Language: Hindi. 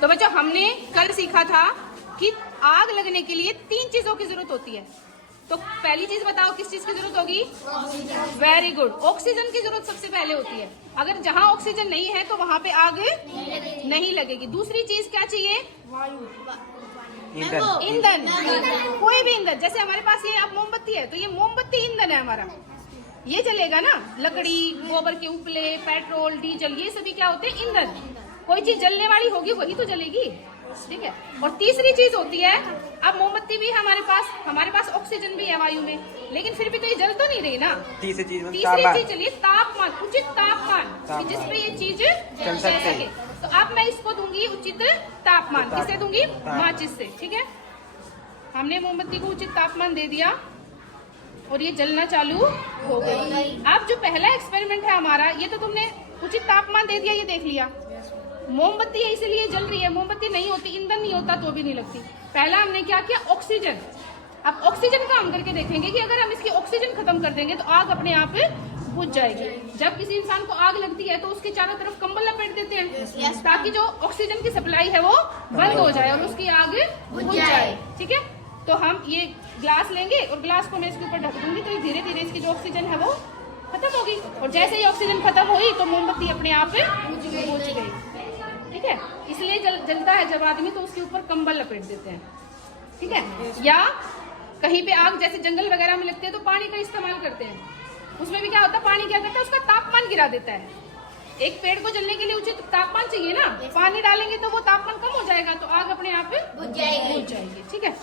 तो बच्चों हमने कल सीखा था कि आग लगने के लिए 3 चीजों की जरूरत होती है। तो पहली चीज बताओ किस चीज की जरूरत होगी? वेरी गुड, ऑक्सीजन की जरूरत सबसे पहले होती है। अगर जहां ऑक्सीजन नहीं है तो वहां पे आग नहीं लगेगी। दूसरी चीज क्या चाहिए? ईंधन। कोई भी ईंधन, जैसे हमारे पास ये अब मोमबत्ती है तो ये मोमबत्ती ईंधन है हमारा, ये चलेगा ना। लकड़ी, गोबर के उपले, पेट्रोल, डीजल, ये सभी क्या होते हैं? ईंधन। कोई चीज जलने वाली होगी वही तो जलेगी, ठीक है। और तीसरी चीज होती है, अब मोमबत्ती भी हमारे पास ऑक्सीजन भी है वायु में, लेकिन फिर भी तो ये जल तो नहीं रही ना। तीसरी चीज चलिए तापमान, उचित तापमान कि जिस पे ये चीज चल सके। तो अब मैं इसको दूंगी उचित तापमान। किसे दूंगी? माचिस से, ठीक है। हमने मोमबत्ती को उचित तापमान दे दिया और ये जलना चालू हो गई। अब जो पहला एक्सपेरिमेंट है हमारा, ये तो तुमने उचित तापमान दे दिया, ये देख लिया। मोमबत्ती है इसीलिए जल रही है, मोमबत्ती नहीं होती, ईंधन नहीं होता तो भी नहीं लगती। पहला हमने क्या किया? ऑक्सीजन। अब ऑक्सीजन का हम करके देखेंगे कि अगर हम इसकी ऑक्सीजन खत्म कर देंगे तो आग अपने आप बुझ जाएगी। जब किसी इंसान को आग लगती है तो उसके चारों तरफ कंबल लपेट देते हैं ताकि जो ऑक्सीजन की सप्लाई है वो बंद हो जाए और उसकी आग बुझ जाए, ठीक है। तो हम ये ग्लास लेंगे और ग्लास को मैं इसके ऊपर ढक दूंगी तो धीरे धीरे इसकी जो ऑक्सीजन है वो खत्म होगी, और जैसे ही ऑक्सीजन खत्म हुई तो मोमबत्ती अपने आप बुझ गई, ठीक है। इसलिए जलता है जब आदमी तो उसके ऊपर कंबल लपेट देते हैं, ठीक है। या कहीं पे आग जैसे जंगल वगैरह में लगते हैं तो पानी का इस्तेमाल करते हैं, उसमें भी क्या होता है? पानी क्या करता है? उसका तापमान गिरा देता है। एक पेड़ को जलने के लिए उचित तापमान चाहिए ना, पानी डालेंगे तो वो तापमान कम हो जाएगा तो आग अपने आप बुझ जाएगी, ठीक है।